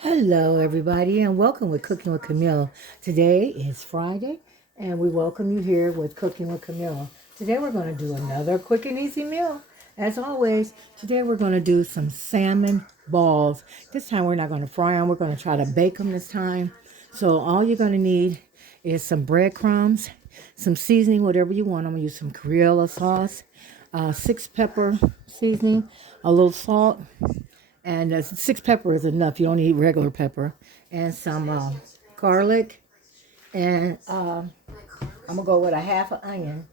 Hello, everybody, and welcome with Cooking with Camille. Today is Friday, and we welcome you here with Cooking with Camille. Today, we're going to do another quick and easy meal. As always, today we're going to do some salmon balls. This time, we're not going to fry them, we're going to try to bake them this time. So, all you're going to need is some breadcrumbs, some seasoning, whatever you want. I'm going to use some Crayola sauce, 6 pepper seasoning, a little salt. And 6 pepper is enough. You don't need regular pepper. And some garlic. And I'm going to go with a half an onion.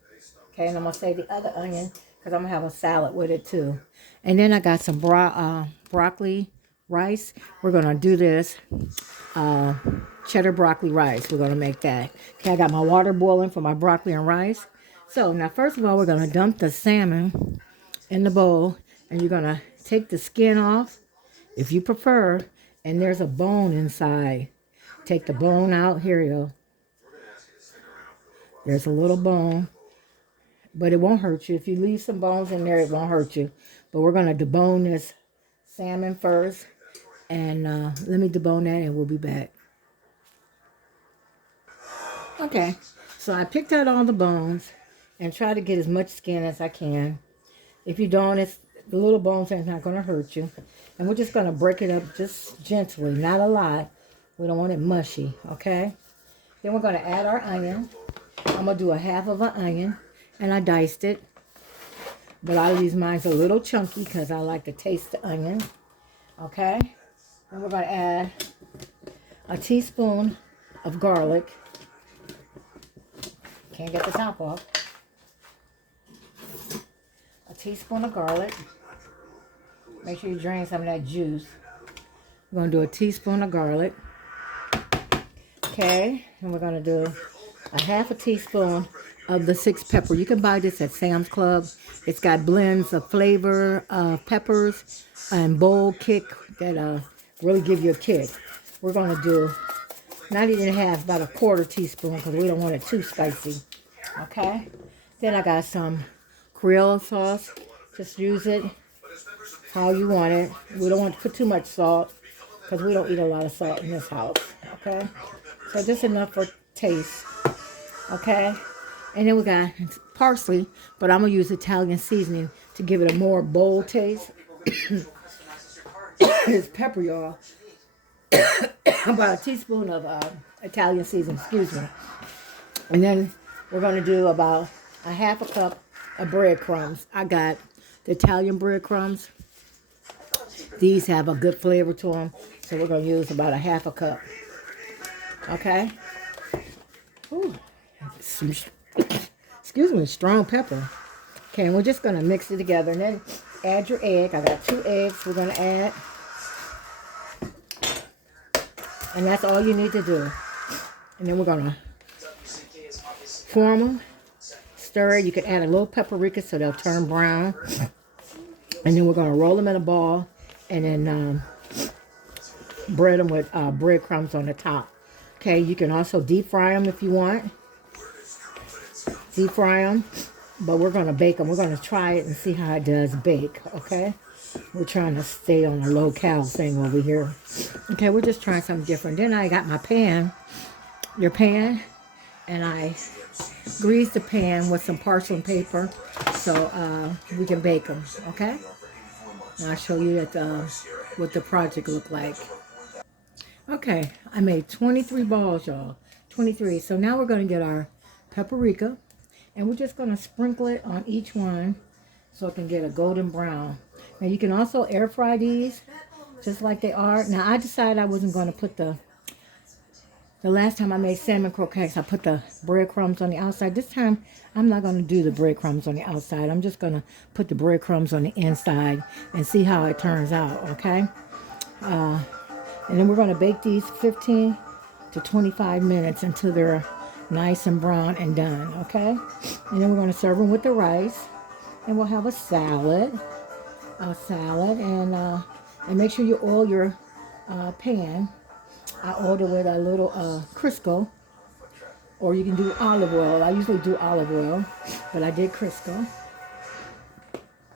Okay, and I'm going to save the other onion because I'm going to have a salad with it too. And then I got some broccoli rice. We're going to do this cheddar broccoli rice. We're going to make that. Okay, I got my water boiling for my broccoli and rice. So now first of all, we're going to dump the salmon in the bowl. And you're going to take the skin off if you prefer, and there's a bone inside. Take the bone out. Here you go. There's a little bone, but it won't hurt you. If you leave some bones in there, it won't hurt you. But we're going to debone this salmon first, and let me debone that, and we'll be back. Okay, so I picked out all the bones and try to get as much skin as I can. If you don't, the little bones are not going to hurt you. And we're just going to break it up just gently, not a lot. We don't want it mushy, okay? Then we're going to add our onion. I'm going to do a half of an onion, and I diced it. But I use mine a little chunky because I like to taste the onion, okay? Then we're going to add a teaspoon of garlic. Can't get the top off. A teaspoon of garlic. Make sure you drain some of that juice. We're going to do a teaspoon of garlic. Okay. And we're going to do a half a teaspoon of the 6 pepper. You can buy this at Sam's Club. It's got blends of flavor, peppers, and bold kick that really give you a kick. We're going to do not even half, about a quarter teaspoon because we don't want it too spicy. Okay. Then I got some Crayola sauce. Just use it how you want it. We don't want to put too much salt because we don't eat a lot of salt in this house, okay? So just enough for taste, okay? And then we got parsley, but I'm going to use Italian seasoning to give it a more bold taste. It's pepper, y'all. About a teaspoon of Italian seasoning, excuse me. And then we're going to do about a half a cup of breadcrumbs. I got the Italian breadcrumbs. These have a good flavor to them, so we're going to use about a half a cup. Okay? Ooh, excuse me, strong pepper. Okay, and we're just going to mix it together. And then add your egg. I got 2 eggs we're going to add. And that's all you need to do. And then we're going to form them. Stir it. You can add a little paprika so they'll turn brown. And then we're going to roll them in a ball. And then bread them with breadcrumbs on the top. Okay, you can also deep fry them if you want. Deep fry them. But we're going to bake them. We're going to try it and see how it does bake. Okay? We're trying to stay on a low-cal thing over here. Okay, we're just trying something different. Then I got my pan. Your pan. And I greased the pan with some parchment paper so we can bake them. Okay? And I'll show you what the project looked like. Okay, I made 23 balls, y'all. 23. So now we're going to get our paprika. And we're just going to sprinkle it on each one so it can get a golden brown. Now you can also air fry these just like they are. Now I decided I wasn't going to put the last time I made salmon croquettes, I put the breadcrumbs on the outside. This time, I'm not going to do the breadcrumbs on the outside. I'm just going to put the breadcrumbs on the inside and see how it turns out, okay? And then we're going to bake these 15 to 25 minutes until they're nice and brown and done, okay? And then we're going to serve them with the rice. And we'll have a salad. And make sure you oil your pan. I oiled it with a little Crisco, or you can do olive oil. I usually do olive oil, but I did Crisco.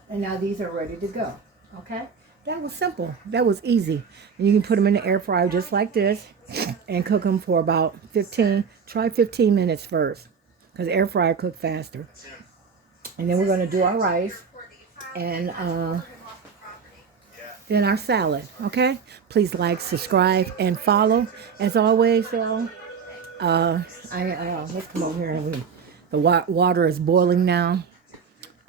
And now these are ready to go, okay? That was simple. That was easy. And you can put them in the air fryer just like this and cook them for about 15 minutes first. Because air fryer cook faster. And then we're going to do our rice and then our salad. Okay? Please like, subscribe, and follow. As always, y'all, let's come over here and the water is boiling now.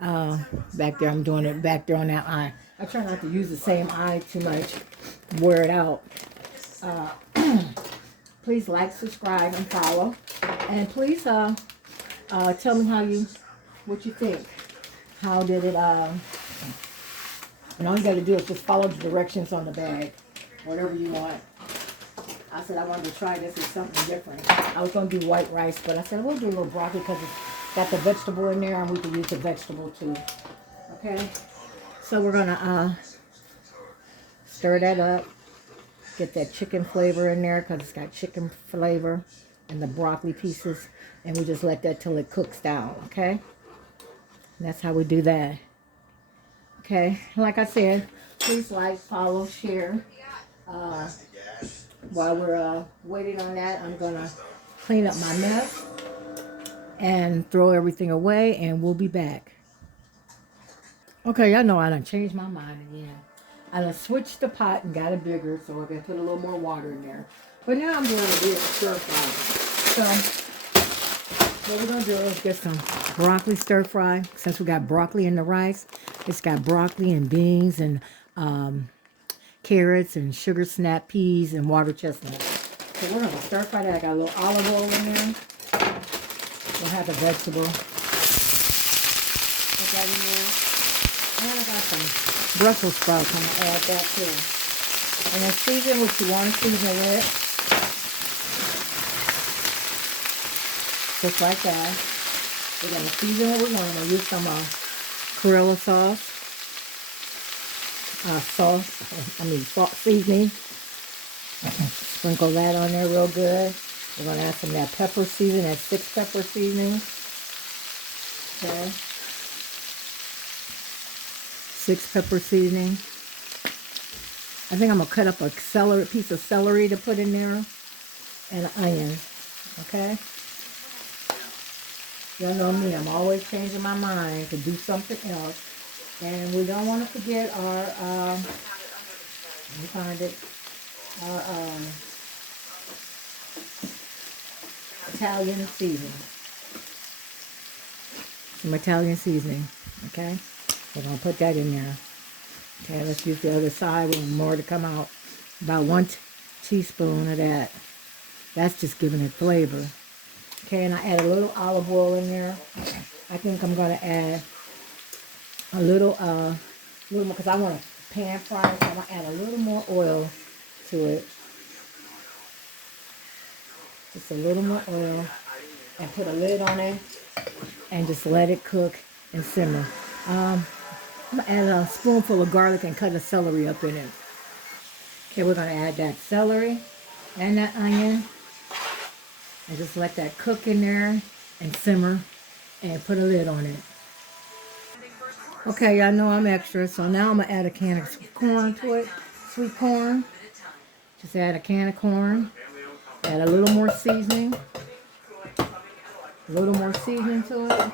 Back there, I'm doing it back there on that eye. I try not to use the same eye too much, wear it out. Please like, subscribe, and follow. And please tell me what you think. How did it, and all you got to do is just follow the directions on the bag, whatever you want. I said I wanted to try this with something different. I was going to do white rice, but I said we'll do a little broccoli because it's got the vegetable in there and we can use the vegetable too. Okay? So we're going to stir that up. Get that chicken flavor in there because it's got chicken flavor and the broccoli pieces. And we just let that till it cooks down. Okay? And that's how we do that. Okay? Like I said, please like, follow, share. While we're waiting on that, I'm going to clean up my mess and throw everything away, and we'll be back. Okay, y'all know I done changed my mind again. I done switched the pot and got it bigger, so I can put a little more water in there. But now I'm going to do it stir fry. So what we're going to do is get some broccoli stir fry. Since we got broccoli in the rice, it's got broccoli and beans and carrots and sugar snap peas and water chestnuts. So we're going to stir fry that. I got a little olive oil in there. We'll have the vegetable. Put that in there. And I got some Brussels sprouts. I'm going to add that too. And then season what you want to season with. Just like that. We're going to season what we want. I'm going to use some Cruella sauce. Salt seasoning. Sprinkle that on there real good. We're going to add some of that pepper seasoning, that 6 pepper seasoning. Okay. 6 pepper seasoning. I think I'm going to cut up a piece of celery to put in there. And an onion. Okay. Y'all know me, I'm always changing my mind to do something else. And we don't want to forget our, let me find it, our Italian seasoning. Some Italian seasoning, okay? We're going to put that in there. Okay, let's use the other side with more to come out. About 1 teaspoon of that. That's just giving it flavor. Okay, and I add a little olive oil in there. I think I'm going to add a little more, because I want to pan fry it, so I'm going to add a little more oil to it. Just a little more oil, and put a lid on it, and just let it cook and simmer. I'm going to add a spoonful of garlic and cut the celery up in it. Okay, we're going to add that celery and that onion, and just let that cook in there and simmer, and put a lid on it. Okay, y'all know I'm extra, so now I'm going to add a can of corn to it. Sweet corn. Just add a can of corn. Add a little more seasoning. A little more seasoning to it.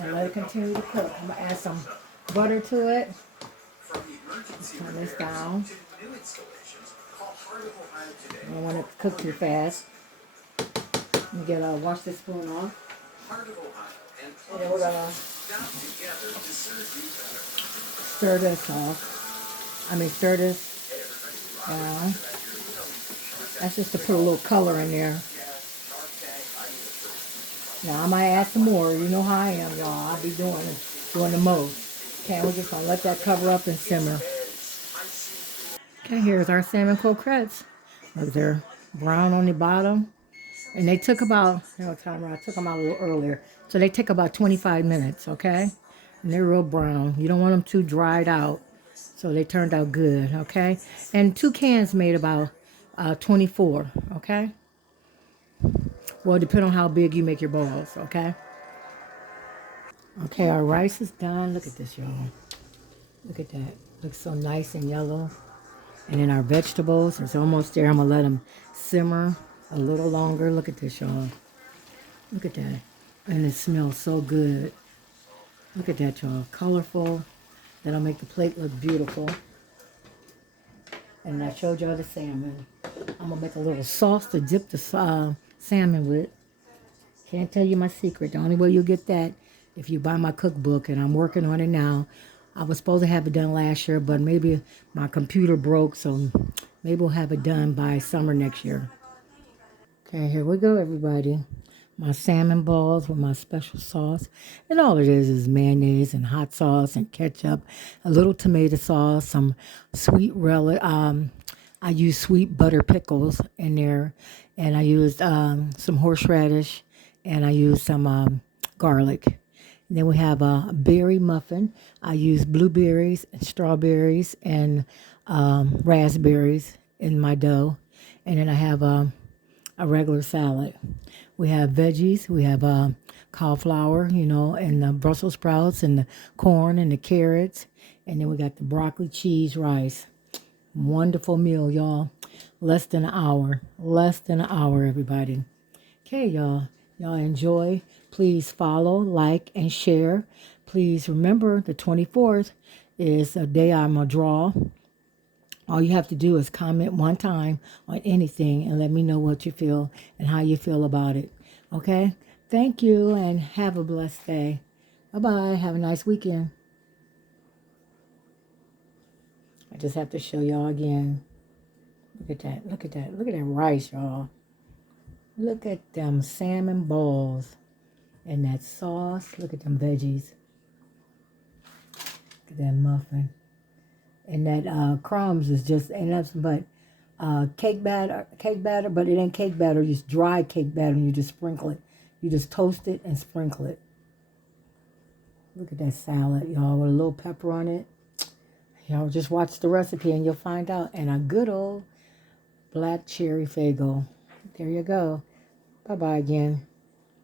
And let it continue to cook. I'm going to add some butter to it. Let's turn this down. I don't want it to cook too fast. Let me wash this spoon off. And then we're going to stir this off. Stir this down. That's just to put a little color in there. Now I might add some more. You know how I am, y'all. I'll be doing the most. Okay, we're just going to let that cover up and simmer. Okay, here's our salmon croquettes. Look, they're brown on the bottom. And they took about, I took them out a little earlier. So they take about 25 minutes, okay? And they're real brown. You don't want them too dried out. So they turned out good, okay? And 2 cans made about 24, okay? Well, depending on how big you make your balls, okay? Okay, our rice is done. Look at this, y'all. Look at that. Looks so nice and yellow. And then our vegetables is almost there. I'm going to let them simmer a little longer. Look at this, y'all. Look at that. And it smells so good. Look at that, y'all. Colorful. That'll make the plate look beautiful. And I showed y'all the salmon. I'm going to make a little sauce to dip the salmon with. Can't tell you my secret. The only way you'll get that if you buy my cookbook, and I'm working on it now. I was supposed to have it done last year, but maybe my computer broke, so maybe we'll have it done by summer next year. Okay, here we go, everybody. My salmon balls with my special sauce. And all it is mayonnaise and hot sauce and ketchup, a little tomato sauce, some sweet relish. I use sweet butter pickles in there, and I used some horseradish, and I used some garlic. And then we have a berry muffin. I use blueberries and strawberries and raspberries in my dough. And then I have a regular salad. We have veggies. We have cauliflower, and the Brussels sprouts and the corn and the carrots. And then we got the broccoli cheese rice. Wonderful meal, y'all. Less than an hour. Less than an hour, everybody. Okay, y'all. Y'all enjoy. Please follow, like, and share. Please remember the 24th is a day I'm going to draw. All you have to do is comment one time on anything and let me know what you feel and how you feel about it. Okay? Thank you and have a blessed day. Bye-bye. Have a nice weekend. I just have to show y'all again. Look at that. Look at that. Look at that rice, y'all. Look at them salmon balls and that sauce. Look at them veggies. Look at that muffin. And that crumbs is just, and that's but cake batter, but it ain't cake batter. It's dry cake batter, and you just sprinkle it. You just toast it and sprinkle it. Look at that salad, y'all, with a little pepper on it. Y'all just watch the recipe and you'll find out. And a good old black cherry fago. There you go. Bye-bye again.